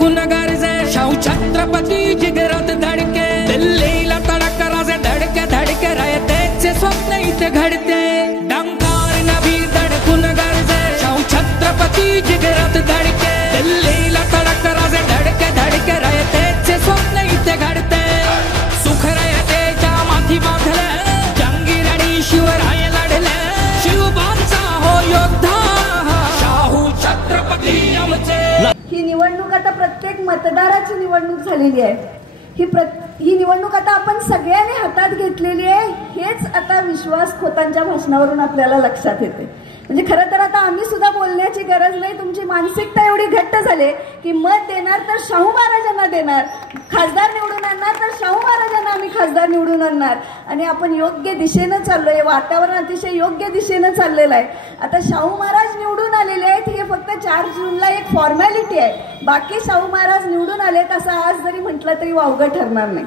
धडकून गरजे शाहू छत्रपती जिगरात धडके दिल्लीला तडक राजे धडके धडके रयतेचे स्वप्न इथे घडते डंकार नभी धडकून गरजे शाहू छत्रपती जिगरात धडके दिल्लीला तडक राजे धडके धडके रयतेचे स्वप्न इथे घडते सुख रयतेच्या माथी बांधले जंगीरणी शिवराय लढले शिवबांचा हो योद्धा शाहू छत्रपती आमचे। ही निवडणूक आता प्रत्येक मतदाराची निवडणूक झालेली आहे। ही निवडणूक आता आपण सगळ्यांनी हातात घेतलेली आहे हेच आता विश्वास खोतांच्या भाषणावरून आपल्याला लक्षात येते। म्हणजे खरं तर आता आम्ही सुद्धा बोलण्याची गरज नाही, तुमची मानसिकता एवढी घट्ट झाली की मत देणार तर शाहू महाराजांना देणार, खासदार निवडून आणणार तर शाहू महाराजांना आम्ही खासदार निवडून आणणार आणि आपण योग्य दिशेनं चाललोय, वातावरण अतिशय योग्य दिशेनं चाललेलं आहे। आता शाहू महाराज निवडून आलेले आहेत हे फक्त 4 जूनला एक फॉर्मॅलिटी आहे, बाकी शाहू महाराज निवडून आलेत असं आज जरी म्हटलं तरी वावगं ठरणार नाही।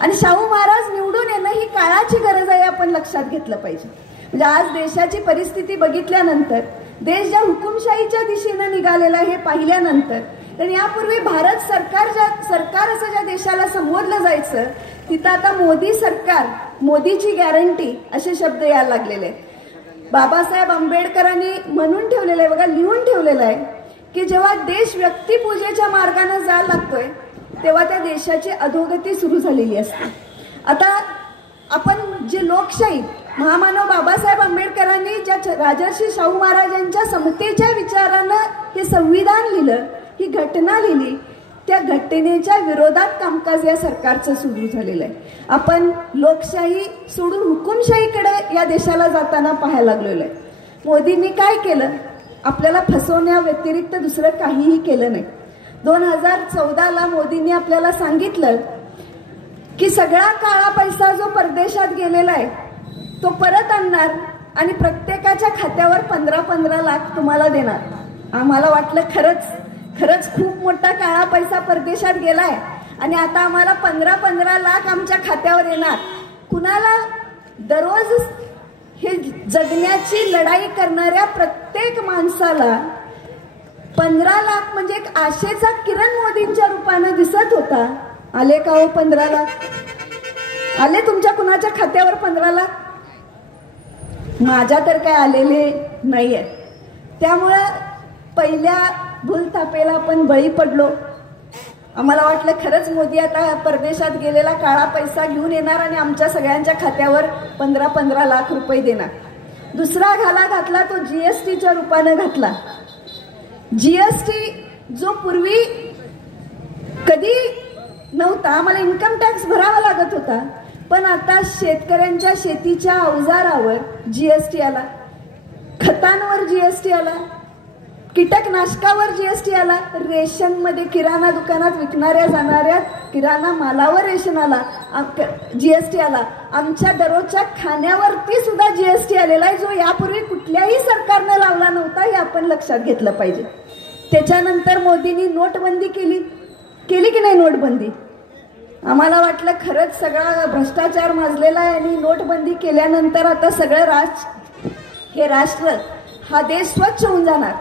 आणि शाहू महाराज निवडून येणं ही काळाची गरज आहे, आपण लक्षात घेतलं पाहिजे। म्हणजे आज देशाची परिस्थिती बघितल्यानंतर देश ज्या हुकुमशाहीच्या दिशेनं निघालेला हे पाहिल्यानंतर तर यापूर्वी भारत सरकार असं ज्या देशाला संबोधलं जायचं तिथं आता मोदी सरकार, मोदीची गॅरंटी असे शब्द यायला लागलेले। बाबासाहेब आंबेडकरांनी म्हणून ठेवलेलं आहे बघा, लिहून ठेवलेलं आहे की जेव्हा देश व्यक्तिपूजेच्या मार्गाने जायला लागतोय तेव्हा त्या देशाची अधोगती सुरू झालेली असते। आता आपण जे लोकशाही महामानव बाबासाहेब आंबेडकरांनी ज्या राजर्षी शाहू महाराजांच्या समतेच्या विचारानं हे संविधान लिहिलं, ही घटना लिहिली, त्या घटनेच्या विरोधात कामकाज या सरकारचं सुरू झालेलं आहे। आपण लोकशाही सोडून हुकुमशाहीकडे या देशाला जाताना पाहायला लागलेलो आहे। मोदींनी काय केलं? आपल्याला फसवण्या व्यतिरिक्त दुसरं काहीही केलं नाही। 2014ला मोदींनी आपल्याला सांगितलं की सगळा काळा पैसा जो परदेशात गेलेला आहे तो परत आणणार आणि प्रत्येकाच्या खात्यावर 15-15 लाख तुम्हाला देणार। आम्हाला वाटलं खरंच खूप मोठा काळा पैसा परदेशात गेलाय आणि आता आम्हाला 15-15 लाख आमच्या खात्यावर येणार। कुणाला? दररोज हे जगण्याची लढाई करणाऱ्या प्रत्येक माणसाला 15 लाख म्हणजे एक आशेचा किरण मोदींच्या रूपाने दिसत होता। आले का हो 15 लाख? आले तुमच्या कुणाच्या खात्यावर 15 लाख? माझ्या तर काय आलेले नाहीये। त्यामुळे पहिल्या भूलथापेला आपण बळी पडलो। आम्हाला वाटलं खरंच मोदी आता परदेशात गेलेला काळा पैसा घेऊन येणार आणि आमच्या सगळ्यांच्या खात्यावर 15-15 लाख रुपये देणार। दुसरा घाला घातला तो जीएसटीच्या रूपाने घातला। जीएसटी जो पूर्वी कधी नव्हता, आम्हाला इन्कम टॅक्स भरावा लागत होता, पण आता शेतकऱ्यांच्या शेतीच्या अवजारावर जीएसटी आला, खतांवर जीएसटी आला, कीटकनाशकावर जीएसटी आला, रेशनमध्ये किराणा दुकानात विकणाऱ्या जाणाऱ्या किराणा मालावर रेशन आला, जीएसटी आला, आमच्या दररोजच्या खाण्यावरती सुद्धा जीएसटी आलेला आहे जो यापूर्वी कुठल्याही सरकारने लावला नव्हता, हे आपण लक्षात घेतलं पाहिजे। त्याच्यानंतर मोदींनी नोटबंदी केली की नाही? नोटबंदी आम्हाला वाटलं खरंच सगळा भ्रष्टाचार माजलेला आहे आणि नोटबंदी केल्यानंतर आता सगळं हे राष्ट्र हा देश स्वच्छ होऊन जाणार।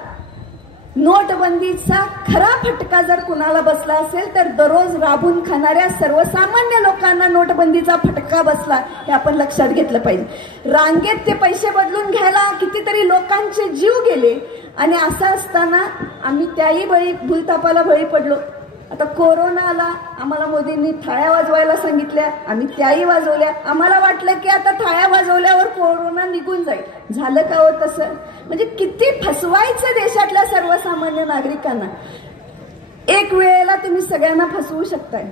नोटबंदीचा खरा फटका जर कुणाला बसला असेल तर दररोज राबून खाणाऱ्या सर्वसामान्य लोकांना नोटबंदीचा फटका बसला, हे आपण लक्षात घेतलं पाहिजे। रांगेत ते पैसे बदलून घ्यायला कितीतरी लोकांचे जीव गेले आणि असं असताना आम्ही त्याही भूलथापाला बळी पडलो। आता कोरोना आला, आम्हाला मोदींनी थाळ्या वाजवायला सांगितल्या, आम्ही त्याही वाजवल्या। आम्हाला वाटलं की आता थाळ्या वाजवल्यावर कोरोना निघून जाईल, झालं का हो तसं? म्हणजे किती फसवायचं देशातल्या सर्वसामान्य नागरिकांना। एक वेळेला तुम्ही सगळ्यांना फसवू शकताय,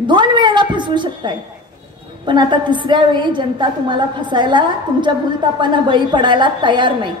2 वेळेला फसवू शकताय, पण आता 3ऱ्या वेळी जनता तुम्हाला फसायला, तुमच्या भूलथापांना बळी पडायला तयार नाही।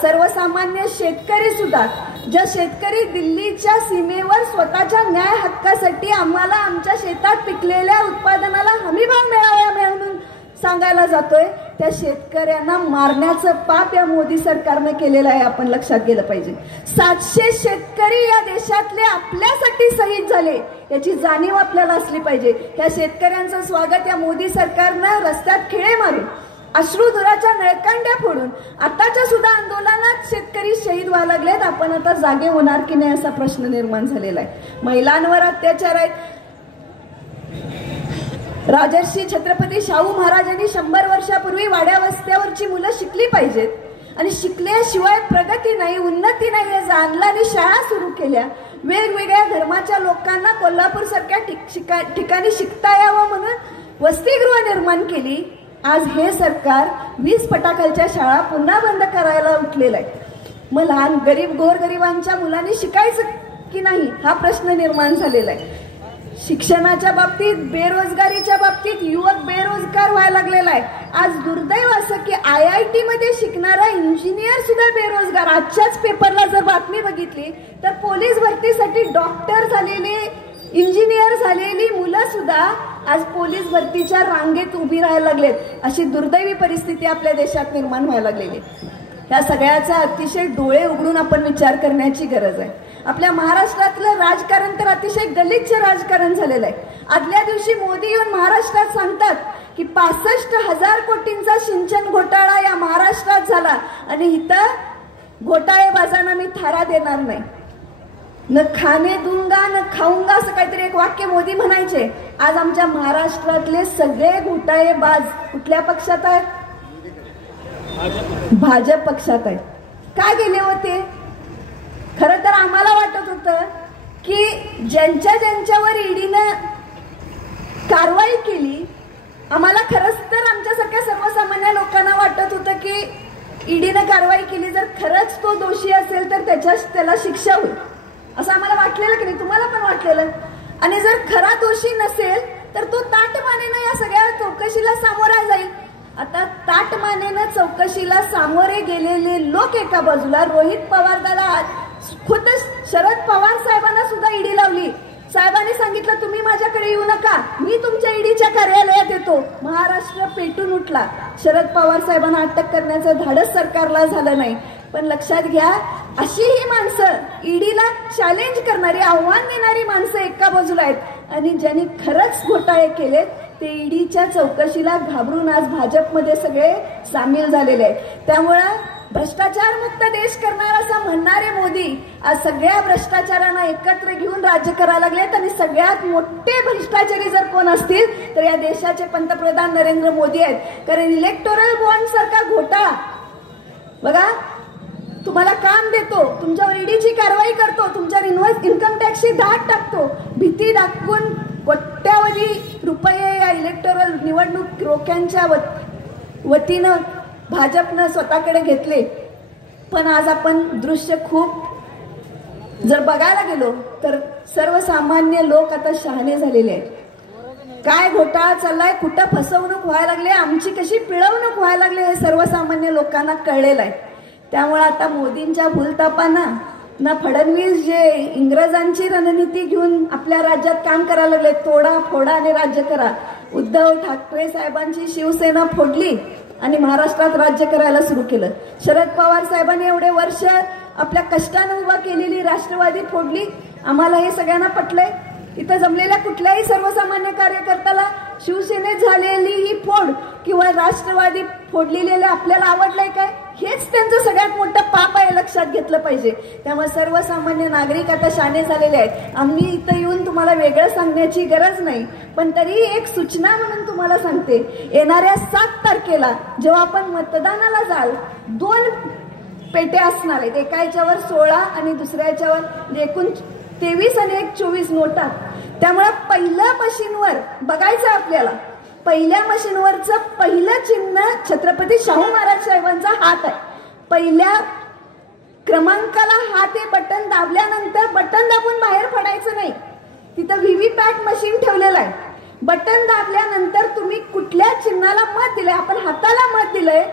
सर्वसामान्य शेतकरी सुद्धा, ज्या शेतकरी दिल्लीच्या सीमेवर स्वतःच्या न्याय हक्कासाठी आम्हाला आमच्या शेतात पिकलेल्या उत्पादनाला हमीभाव मिळावा म्हणून सांगायला जातोय, त्या शेतकऱ्यांना मारण्याचं पाप या मोदी सरकारने केलेलं आहे, आपण लक्षात गेलं पाहिजे। 700 शेतकरी या देशातले आपल्यासाठी शहीद झाले, याची जाणीव आपल्याला असली पाहिजे। त्या शेतकऱ्यांचं स्वागत या मोदी सरकारनं रस्त्यात खिळे मारून अश्रुधुराच्या नळकांड्या फोडून आताच्या सुद्धा आंदोलनात शेतकरी शहीद व्हायला लागलेत. आपण आता जागे होणार की नाही असा प्रश्न निर्माण झालेला आहे. महिलांवर अत्याचार आहेत. राजर्षी छत्रपती शाहू महाराजांनी 100 वर्षापूर्वी वाड्या वस्त्यावरची मुलं शिकली पाहिजेत आणि शिकल्याशिवाय प्रगती नाही, उन्नती नाही हे जाणलं आणि शाळा सुरू केल्या. वेगवेगळ्या धर्माच्या लोकांना कोल्हापूर सारख्या ठिकाणी शिकता यावं म्हणून वसतिगृह निर्माण केली. आज हे सरकार 20 फटाखालच्या शाळा पुन्हा बंद करायला उठलेलं आहे. मग लहान गोरगरिबांच्या मुलांनी शिकायचं की नाही हा प्रश्न निर्माण झालेला आहे. शिक्षणाच्या बाबतीत, बेरोजगारीच्या बाबतीत युवक बेरोजगार व्हायला लागलेला आहे. आज दुर्दैव असं की IIT मध्ये शिकणारा इंजिनियर सुद्धा बेरोजगार. आजच्याच पेपरला जर बातमी बघितली तर पोलीस भरतीसाठी डॉक्टर झालेले, इंजिनियर झालेली मुलं सुद्धा आज पोलीस भरतीच्या रांगेत उभी राहायला लागलेत. अशी दुर्दैवी परिस्थिती आपल्या देशात निर्माण व्हायला लागलेली. या सगळ्याचा अतिशय डोळे उघडून आपण विचार करण्याची गरज आहे. आपल्या महाराष्ट्रातलं राजकारण तर अतिशय गलिच्छ राजकारण झालेलं आहे. आदल्या दिवशी मोदी येऊन महाराष्ट्रात सांगतात की 65,000 कोटींचा सिंचन घोटाळा या महाराष्ट्रात झाला आणि इथं घोटाळेबाजांना मी थारा देणार नाही. न खाने दूंगा न खाऊंगा असं काहीतरी एक वाक्य मोदी म्हणायचे. आज आमच्या महाराष्ट्रातले सगळे घोटाळेबाज कुठल्या पक्षात आहेत? भाजप पक्षात आहेत. काय गेले होते? खरं तर आम्हाला वाटत होतं की ज्यांच्यावर ईडीनं कारवाई केली, आम्हाला खरंच तर आमच्यासारख्या सर्वसामान्य लोकांना वाटत होतं की ईडीनं कारवाई केली, जर खरंच तो दोषी असेल तर त्याला शिक्षा होईल असं आम्हाला वाटलेलं की नाही? तुम्हाला पण वाटलेलं. आणि जर खरा दोषी नसेल तर तो ताटमानेनं या सगळ्या चौकशीला सामोरा जाईल. आता ताटमानेनं चौकशीला सामोरे गेलेले लोक एका बाजूला, रोहित पवार दादा, खुद्द शरद पवार साहेबांना सुद्धा ईडी लावली. साहेबांनी सांगितलं तुम्ही माझ्याकडे येऊ नका, मी तुमच्या ईडीच्या कार्यालयात येतो. महाराष्ट्र पेटून उठला. शरद पवार साहेबांना अटक करण्याचं धाडस सरकारला झालं नाही. पण लक्षात घ्या, अशी ही माणसं, ईडीला चॅलेंज करणारी, आव्हान देणारी माणसं एका बाजूला आहेत आणि ज्यांनी खरंच घोटाळे केलेत ते ईडीच्या चौकशीला घाबरून आज भाजपमध्ये सगळे सामील झालेले आहेत. त्यामुळं भ्रष्टाचार मुक्त देश करणार असं म्हणणारे मोदी आज सगळ्या भ्रष्टाचारांना एकत्र घेऊन राज्य करायला लागलेत. आणि सगळ्यात मोठे भ्रष्टाचारी जर कोण असतील तर या देशाचे पंतप्रधान नरेंद्र मोदी आहेत. कारण इलेक्टोरल बॉन्ड सारखा घोटाळा बघा, तुम्हाला काम देतो, तुमच्यावर ईडीची कारवाई करतो, तुमच्यावर इन्कम टॅक्सची धाड टाकतो, भीती दाखवून कोट्यावधी रुपये या इलेक्टोरल निवडणूक रोख्यांच्या वतीनं भाजपनं स्वतःकडे घेतले. पण आज आपण दृश्य खूप जर बघायला गेलो तर सर्वसामान्य लोक आता शहाणे झालेले आहेत. काय घोटाळा चाललाय, कुठं फसवणूक व्हायला लागली, आमची कशी पिळवणूक व्हायला लागली हे सर्वसामान्य लोकांना कळलेलं आहे. त्यामुळे आता मोदींच्या भूलतापांना ना फडणवीस जे इंग्रजांची रणनीती घेऊन आपल्या राज्यात काम करायला लागले, तोडा फोडा आणि राज्य करा. उद्धव ठाकरे साहेबांची शिवसेना फोडली आणि महाराष्ट्रात राज्य करायला सुरू केलं. शरद पवार साहेबांनी एवढे वर्ष आपल्या कष्टाने उभा केलेली राष्ट्रवादी फोडली. आम्हाला हे सगळ्यांना पटलंय. इथं जमलेल्या कुठल्याही सर्वसामान्य कार्यकर्त्याला शिवसेनेत झालेली ही फोड किंवा राष्ट्रवादी फोडलेले आपल्याला आवडलंय काय? हेच त्यांचं सगळ्यात मोठं पाप आहे, लक्षात घेतलं पाहिजे. त्यामुळे सर्वसामान्य नागरिक आता शाणे झालेले आहेत. आम्ही इथं येऊन तुम्हाला वेगळं सांगण्याची गरज नाही, पण तरी एक सूचना म्हणून तुम्हाला सांगते. येणाऱ्या 7 तारखेला जेव्हा आपण मतदानाला जाल, 2 पेट्या असणार आहेत. एका याच्यावर 16 आणि दुसऱ्या याच्यावर एकूण 23 आणि 1 24 नोटा. त्यामुळे पहिल्या मशीनवर बघायचं आपल्याला, पहिल्या मशीनवरचं पहिलं चिन्ह छत्रपती शाहू महाराज साहेबांचा हात आहे. पहिल्या क्रमांकाला हात हे बटन दाबल्यानंतर बटन दाबून बाहेर पडायचं नाही. तिथं व्हीव्हीपॅट मशीन ठेवलेलं आहे. बटन दाबल्यानंतर तुम्ही कुठल्या चिन्हाला मत दिलंय, आपण हाताला मत दिलंय,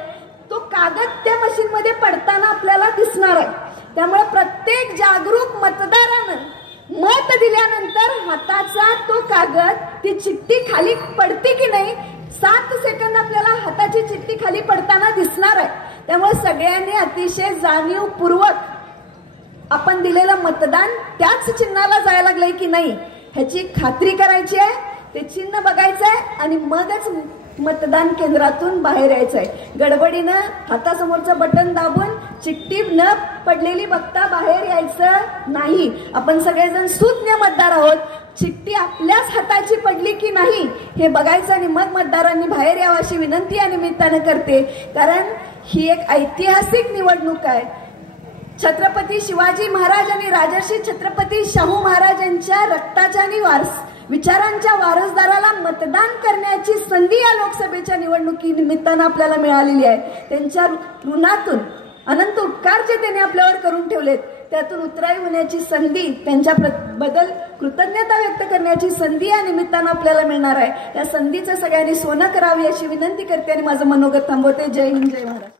तो कागद त्या मशीन मध्ये पडताना आपल्याला दिसणार आहे. त्यामुळे प्रत्येक जागरूक मतदारानं मत दिल्यानंतर हाताचा तो कागद, ती चिठ्ठी खाली पडते की नाही, 7 सेकंद आपल्याला हाताची चिठ्ठी खाली पडताना दिसणार आहे. त्यामुळे सगळ्यांनी अतिशय जाणीवपूर्वक आपण दिलेलं मतदान त्याच चिन्हाला जायला लागलंय की नाही ह्याची खात्री करायची आहे. ते चिन्ह बघायचं आहे आणि मगच मतदान केंद्रातून बाहेर यायचंय. गडबडीनं हातासमोरचं बटन दाबून चिठ्ठी न पडलेली बघता बाहेर यायचं नाही. आपण सगळेजण सुज्ञ मतदार आहोत. चिठ्ठी आपल्याच हाताची पडली की नाही हे बघायचं आणि मग मतदारांनी बाहेर यावं अशी विनंती या निमित्तानं करते. कारण ही एक ऐतिहासिक निवडणूक आहे. छत्रपती शिवाजी महाराज आणि राजर्षी छत्रपती शाहू महाराजांच्या रक्ताच्या आणि विचारांच्या वारसदाराला मतदान करण्याची संधी या लोकसभेच्या निवडणुकीनिमित्तानं आपल्याला मिळालेली आहे. त्यांच्या ऋणातून अनंत उपकार जे त्यांनी आपल्यावर करून ठेवलेत त्यातून उतराई होण्याची संधी, त्यांच्या बद्दल कृतज्ञता व्यक्त करण्याची संधी या निमित्तानं आपल्याला मिळणार आहे. या संधीचं सगळ्यांनी सोनं करावी अशी विनंती करते आणि माझं मनोगत थांबवते. जय हिंद, जय महाराष्ट्र.